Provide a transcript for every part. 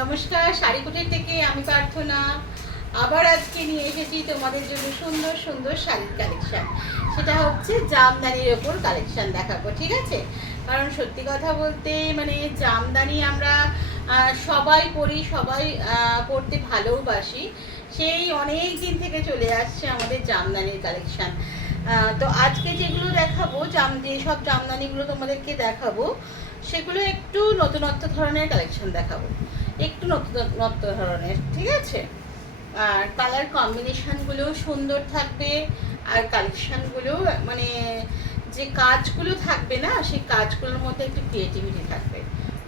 নমস্কার, শাড়িকুটির থেকে আমি প্রার্থনা আবার আজকে নিয়ে এসেছি তোমাদের জন্য সুন্দর সুন্দর শাড়ির কালেকশন। সেটা হচ্ছে জামদানির ওপর কালেকশন দেখাবো, ঠিক আছে? কারণ সত্যি কথা বলতে মানে জামদানি আমরা সবাই পরি, সবাই পরতে ভালোবাসি। সেই অনেক দিন থেকে চলে আসছে আমাদের জামদানির কালেকশন। তো আজকে যেগুলো দেখাবো, যেসব জামদানিগুলো তোমাদেরকে দেখাবো সেগুলো একটু নতুনত্ব ধরনের কালেকশন দেখাবো, একটু নতুনত্ব ধরনের, ঠিক আছে? আর কালার কম্বিনেশনগুলো সুন্দর থাকবে, আর কালেকশনগুলো মানে যে কাজগুলো থাকবে না, সেই কাজগুলোর মধ্যে একটু ক্রিয়েটিভিটি থাকবে।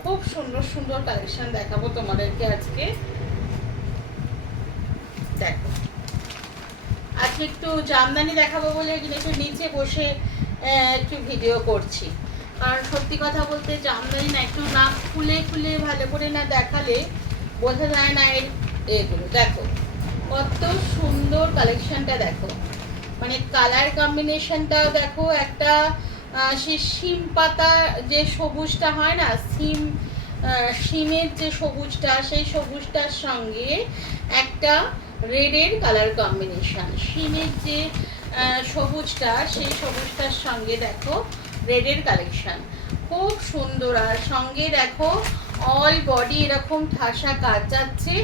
খুব সুন্দর সুন্দর কালেকশন দেখাবো তোমাদেরকে আজকে। দেখো, আজকে একটু জামদানি দেখাবো বলে একটু নিচে বসে একটু ভিডিও করছি। কারণ সত্যি কথা বলতে জামদানি না একটু না খুলে খুলে ভালো করে না দেখালে বোঝা যায় না এগুলো। দেখো কত সুন্দর কালেকশনটা, দেখো মানে কালার কম্বিনেশনটাও দেখো। একটা সেই শিম পাতা যে সবুজটা হয় না, শিমের যে সবুজটা, সেই সবুজটার সঙ্গে একটা রেডের কালার কম্বিনেশন। শিমের যে সবুজটা, সেই সবুজটার সঙ্গে দেখো রেডের কালেকশন, খুব সুন্দর। আর সঙ্গে দেখো অল বডি এরকম ঠাসা কাজ যাচ্ছে,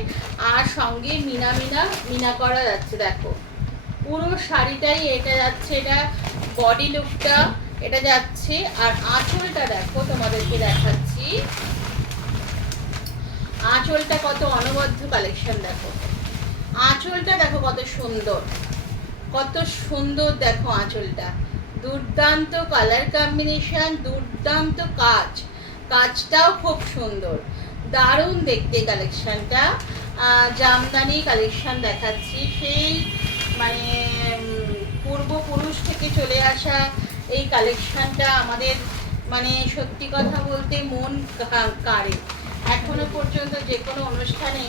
আর সঙ্গে মিনা করা যাচ্ছে। দেখো পুরো শাড়িটাই এটা যাচ্ছে, এটা বডি লুকটা এটা যাচ্ছে। আর আঁচলটা দেখো, তোমাদেরকে দেখাচ্ছি আঁচলটা কত অনবদ্য কালেকশন। দেখো আঁচলটা দেখো কত সুন্দর, কত সুন্দর দেখো আঁচলটা। দুর্দান্ত কালার কম্বিনেশন, দুর্দান্ত কাজটাও খুব সুন্দর, দারুণ দেখতে কালেকশনটা। জামদানি কালেকশন দেখাচ্ছি, সেই মানে পূর্বপুরুষ থেকে চলে আসা এই কালেকশনটা আমাদের মানে সত্যি কথা বলতে মন কাড়ে। এখনো পর্যন্ত যে কোনো অনুষ্ঠানে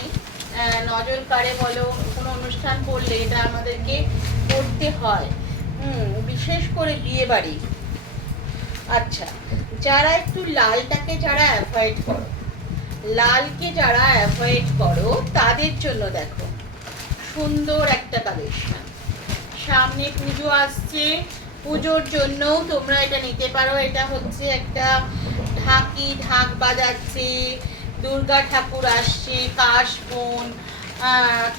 নজর কাড়ে বলো, কোনো অনুষ্ঠান করলে এটা আমাদেরকে করতে হয়, বিশেষ করে বিয়ে বাড়ি। আচ্ছা, যারা একটু লালটাকে যারা অ্যাভয়েড করো, লালকে যারা অ্যাভয়েড করো তাদের জন্য দেখো সুন্দর একটা কালেকশন। সামনে পুজো আসছে, পুজোর জন্যও তোমরা এটা নিতে পারো। এটা হচ্ছে একটা ঢাক বাজাচ্ছে, দুর্গা ঠাকুর আসছে,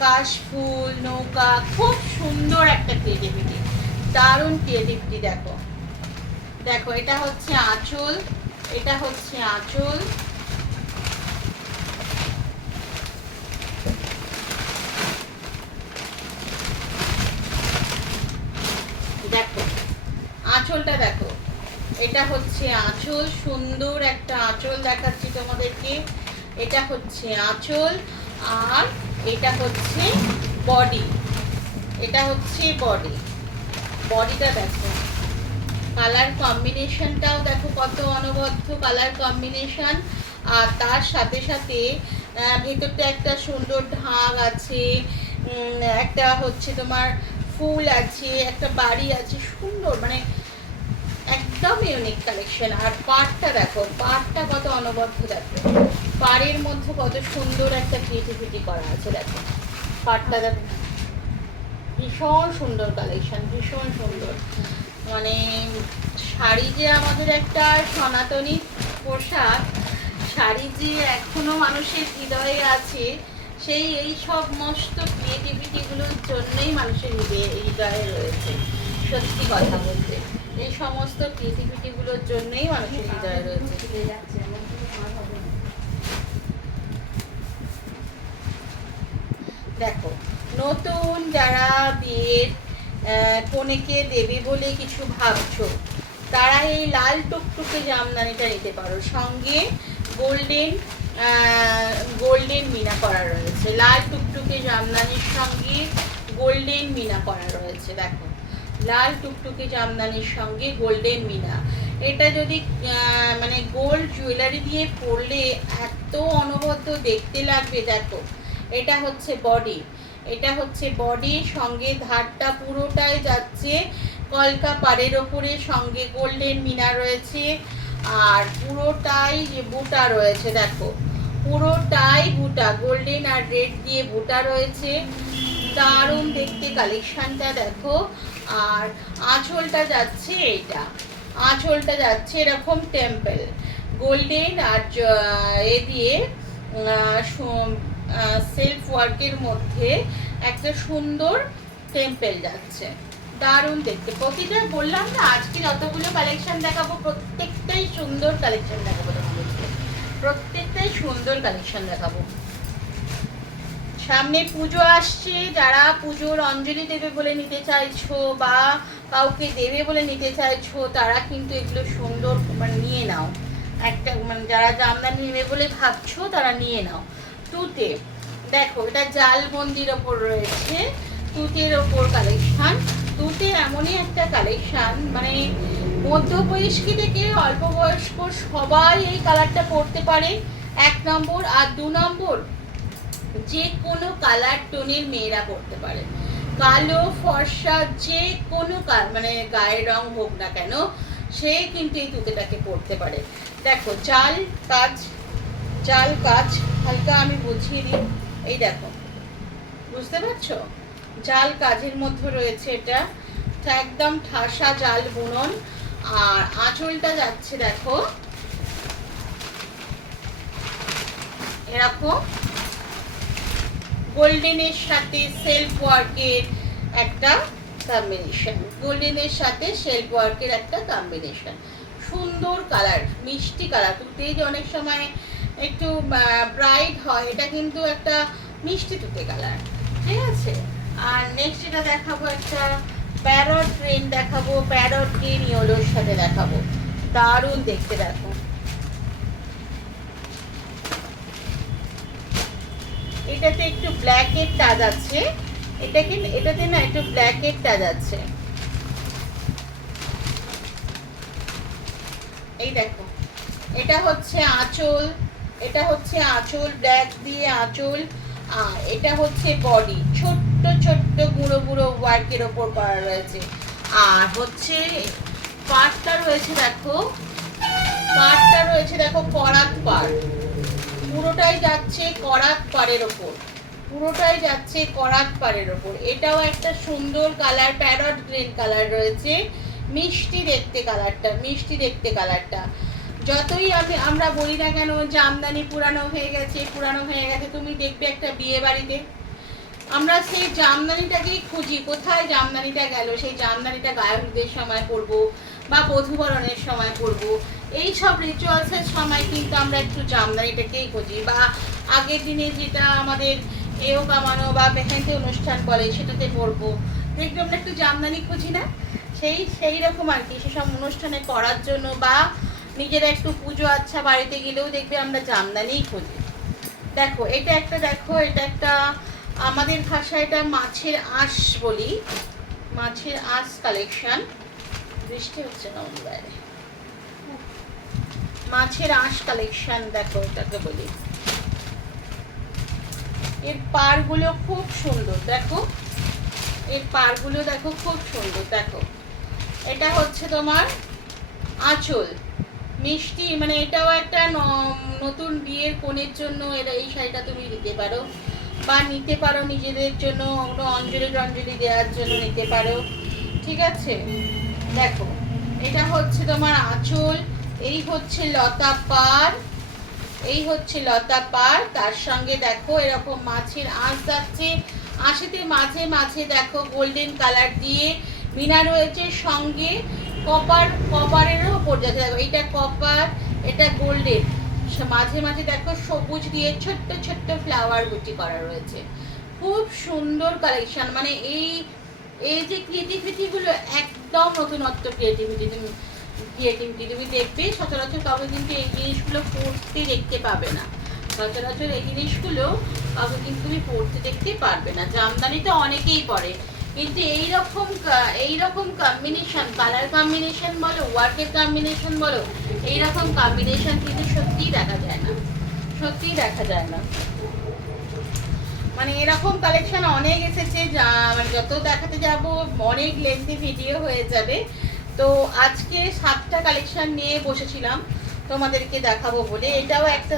কাশফুল, নৌকা, খুব সুন্দর একটা ক্রিয়েটিভিটি, দারুণ ক্রিয়েটিভিটি। দেখো দেখো এটা হচ্ছে আঁচল, এটা হচ্ছে আঁচল। দেখো আঁচলটা দেখো, এটা হচ্ছে আঁচল, সুন্দর একটা আঁচল দেখাচ্ছি তোমাদেরকে। এটা হচ্ছে আঁচল, আর এটা হচ্ছে বডি, এটা হচ্ছে বডিটা দেখো। কালার কম্বিনেশনটাও দেখো কত অনবদ্য কালার কম্বিনেশন। আর তার সাথে সাথে ভেতরটা একটা সুন্দর ঢাক আছে, একটা হচ্ছে তোমার ফুল আছে, একটা বাড়ি আছে, সুন্দর মানে একদম ইউনিক কালেকশন। আর পাড়টা দেখো, পাড়টা কত অনবদ্য, দেখো পাড়ের মধ্যে কত সুন্দর একটা ক্রিয়েটিভিটি করা আছে। দেখো পাড়টা দেখো, ভীষণ সুন্দর কালেকশন, ভীষণ সুন্দর। মানে শাড়ি যে আমাদের একটা সনাতনী পোশাক, শাড়ি যে এখনো মানুষের হৃদয়ে আছে, সেই এই সমস্ত ক্রিয়েটিভিটিগুলোর জন্যই মানুষের হৃদয়ে রয়েছে। সত্যি কথা বলতে এই সমস্ত ক্রিয়েটিভিটিগুলোর জন্যই মানুষের হৃদয়ে রয়েছে। দেখো নতুন যারা বিয়ের কনেকে দেবে বলে কিছু ভাবছো, তারা এই লাল টুকটুকে জামদানিটা নিতে পারো। সঙ্গে গোল্ডেন মিনা করা রয়েছে, লাল টুকটুকে জামদানির সঙ্গে গোল্ডেন মিনা করা রয়েছে। দেখো লাল টুকটুকে জামদানির সঙ্গে গোল্ডেন মিনা, এটা যদি মানে গোল্ড জুয়েলারি দিয়ে পরলে এত অনবদ্য দেখতে লাগবে। দেখো এটা হচ্ছে বডি, এটা হচ্ছে বডি, সঙ্গে ধারটা পুরোটাই যাচ্ছে কলকা পাড়ের ওপরে, সঙ্গে গোল্ডেন মিনা রয়েছে, আর পুরোটাই যে বুটা রয়েছে। দেখো পুরোটাই বুটা, গোল্ডেন আর রেড দিয়ে বুটা রয়েছে। দারুণ দেখতে কালেকশনটা দেখো। আর আঁচলটা যাচ্ছে এইটা, আঁচলটা যাচ্ছে এরকম টেম্পল গোল্ডেন আর এ দিয়ে সেলফ ওয়ার্কের মধ্যে একটা সুন্দর টেম্পল যাচ্ছে, দারুণ দেখতে। প্রতিটা বললাম না আজকে যতগুলো কালেকশন দেখাবো প্রত্যেকটাই সুন্দর কালেকশন দেখাবো তোমাদেরকে, প্রত্যেকটাই সুন্দর কালেকশন দেখাবো। সামনে পুজো আসছে, যারা পুজোর অঞ্জলি দেবে বলে নিতে চাইছো বা কাউকে দেবে বলে নিতে চাইছো তারা কিন্তু এগুলো সুন্দর মানে নিয়ে নাও। একটা মানে যারা জামদানি নেবে বলে ভাবছো তারা নিয়ে নাও। তুতে দেখো, এটা জালবন্দির ওপর রয়েছে, তুতের ওপর কালেকশন। তুতে এমনই একটা কালেকশন মানে মধ্যবয়স্ক থেকে অল্প বয়স্ক সবাই এই কালারটা পরতে পারে, 1 নম্বর। আর 2 নম্বর যে কোনো কালার টোনের মেয়েরা পরতে পারে, কালো ফর্সা যে কোনো মানে গায়ের রং হোক না কেন সে কিন্তু এই তুতেটাকে পরতে পারে। দেখো জাল কাজ, জাল কাজ হালকা আমি বুঝিয়ে দিই, এই দেখো বুঝতে পারছো, জাল কাজের মধ্যে রয়েছে এটা, একদম ঠাসা জাল বুনন। আর আঁচলটা যাচ্ছে দেখো এরকম গোল্ডেনের সাথে সেলফ ওয়ার্কের একটা কম্বিনেশন, গোল্ডেনের সাথে সেলফ ওয়ার্কের একটা কম্বিনেশন, সুন্দর কালার, মিষ্টি কালার। তুতে যে অনেক সময় একটু ব্রাইট হয়, এটা কিন্তু একটা মিষ্টি তুতে কালার, ঠিক আছে। আর নেক্সট এটা দেখাবো একটা প্যারট গ্রিন দেখাবো, প্যারট গ্রিন ইয়েলোর সাথে দেখাবো, দারুণ দেখতে। দেখো এটাতে একটু ব্ল্যাকের টাচ আছে, এটাতে না একটু ব্ল্যাকের টাচ আছে, এই দেখো এটা হচ্ছে আঁচল, এটা হচ্ছে আঁচল, ব্ল্যাক দিয়ে আঁচল। আর এটা হচ্ছে বডি, ছোট্ট ছোট্ট গুঁড়ো গুঁড়ো ওয়ার্কের ওপর করা রয়েছে। আর হচ্ছে পাড়টা রয়েছে দেখো, পাড়টা রয়েছে দেখো করাত পাড়, পুরোটাই যাচ্ছে করাত পাড়ের ওপর, পুরোটাই যাচ্ছে করাত পাড়ের ওপর। এটাও একটা সুন্দর কালার, প্যারট গ্রিন কালার রয়েছে, মিষ্টি দেখতে কালারটা, মিষ্টি দেখতে কালারটা। যতই আমরা বলি না কেন জামদানি পুরানো হয়ে গেছে, পুরানো হয়ে গেছে, তুমি দেখবে একটা বিয়ে বাড়িতে আমরা সেই জামদানিটাকেই খুঁজি, কোথায় জামদানিটা গেল, সেই জামদানিটা গায়ে হলুদের সময় পরবো বা বধূবরণের সময় পরবো, এই সব রিচুয়ালসের সময় কিন্তু আমরা একটু জামদানিটাকেই খুঁজি। বা আগের দিনে যেটা আমাদের এও কামানো বা মেহেন্দি অনুষ্ঠান বলে সেটাতে পরবো, দেখবে আমরা একটু জামদানি খুঁজি না, সেই রকম আর কি, সেসব অনুষ্ঠানে করার জন্য বা নিজেরা একটু পুজো আচ্ছা বাড়িতে গেলেও দেখবে আমরা জামদানিই খুঁজি। দেখো এটা একটা, দেখো এটা একটা আমাদের ভাষায় এটা মাছের আঁশ বলি, মাছের আঁশ কালেকশন। বৃষ্টি হচ্ছে না বাইরে, মাছের আঁশ কালেকশন দেখো এটাকে বলি। এর পাড়গুলো খুব সুন্দর, দেখো এর পাড়গুলো দেখো খুব সুন্দর। দেখো এটা হচ্ছে তোমার আঁচল, মিষ্টি মানে এটাও একটা নতুন বিয়ের কনের জন্য এই শাড়িটা তুমি দিতে পারো বা নিতে পারো নিজেদের জন্য, অঞ্জলি টঞ্জলি দেওয়ার জন্য নিতে পারো, ঠিক আছে। দেখো এটা হচ্ছে তোমার আঁচল, এই হচ্ছে লতা পাড়, এই হচ্ছে লতা পাড়, তার সঙ্গে দেখো এরকম মাছের আঁশ যাচ্ছে, আঁশেতে মাঝে মাঝে দেখো গোল্ডেন কালার দিয়ে মিনা রয়েছে, সঙ্গে কপারেরও ওপর যাচ্ছে, দেখো এটা কপার, এটা গোল্ডেন, মাঝে মাঝে দেখো সবুজ দিয়ে ছোট্ট ছোট্ট ফ্লাওয়ার বুটি করা রয়েছে, খুব সুন্দর কালেকশন। মানে এই যে ক্রিয়েটিভিটিগুলো একদম নতুনত্ব ক্রিয়েটিভিটি, তুমি দেখবে সচরাচর কাউকে কিন্তু এই জিনিসগুলো পড়তে দেখতে পাবে না, সচরাচর এই জিনিসগুলো কাউকে কিন্তু তুমি পড়তে দেখতে পারবে না। জামদানিতে অনেকেই পড়ে কিন্তু এইরকম কম্বিনেশন, কালার কম্বিনেশন বলো, ওয়ার্কের কম্বিনেশন বলো, এইরকম কম্বিনেশন কিন্তু সত্যিই দেখা যায় না, সত্যিই দেখা যায় না। মানে এরকম কালেকশন অনেক এসেছে, মানে যত দেখাতে যাব অনেক লেন্থি ভিডিও হয়ে যাবে। তো আজকে 7টা কালেকশন নিয়ে বসেছিলাম তোমাদেরকে দেখাবো বলে, এটাও একটা